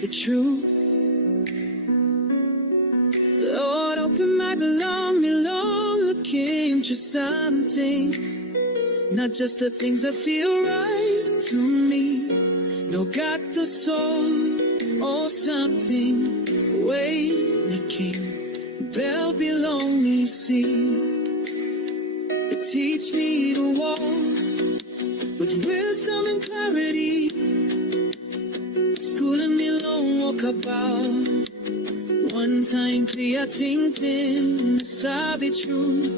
the truth. Lord, open my long, looking for something, not just the things that feel right to me. No, got the soul or something. Wait, the king, bell below me, see. Teach me to walk with wisdom and clarity. Schooling me long walk about. One time clear thinking, sabi true.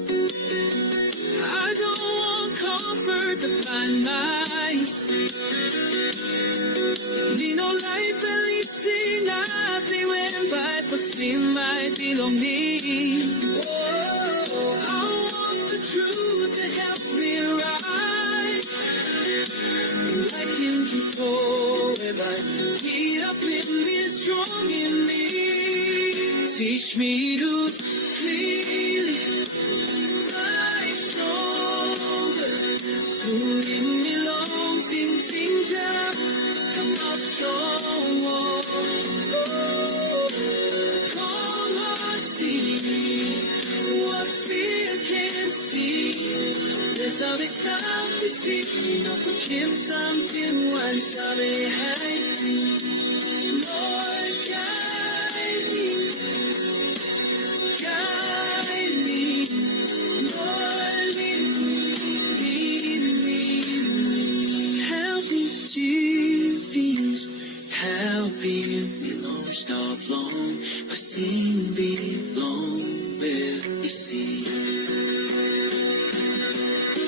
I don't want comfort to blind my eyes. Need no light, believe, see nothing when by posting right below me. Oh, I want the truth that helps me rise. Like him to go, but get up in me, strong in me. Teach me to clearly rise stronger. Schooling me long, ting job, come out strong. Come on, see what fear can't see. There's always time to see. Don't forget something once I've been hiding. Lord, guide me. Guide me, Lord, lead me. Help me, Jesus. Help me, Lord, stop long. My sin belong where you see.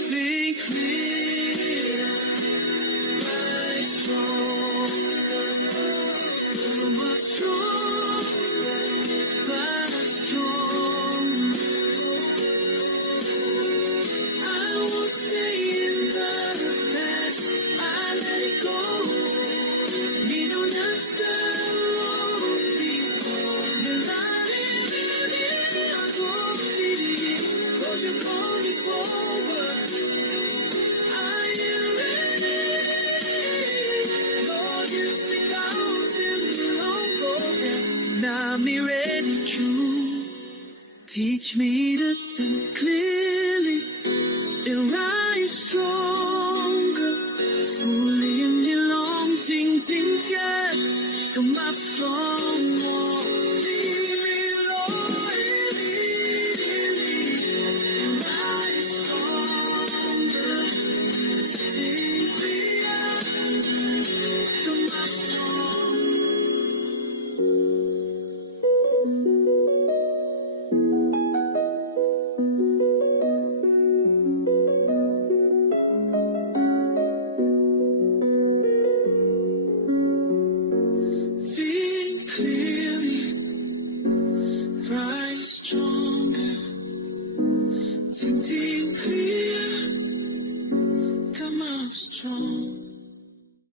Think clear, rise strong. Come up strong, rise strong. I won't stay in the past. I let it go. You don't have to be the light in our glory. Cause you call me forward. I am ready. Lord, you sing out in the long go. Now me ready to teach me to think clearly and rise stronger. Schooling me long, ting, yeah. Come up strong.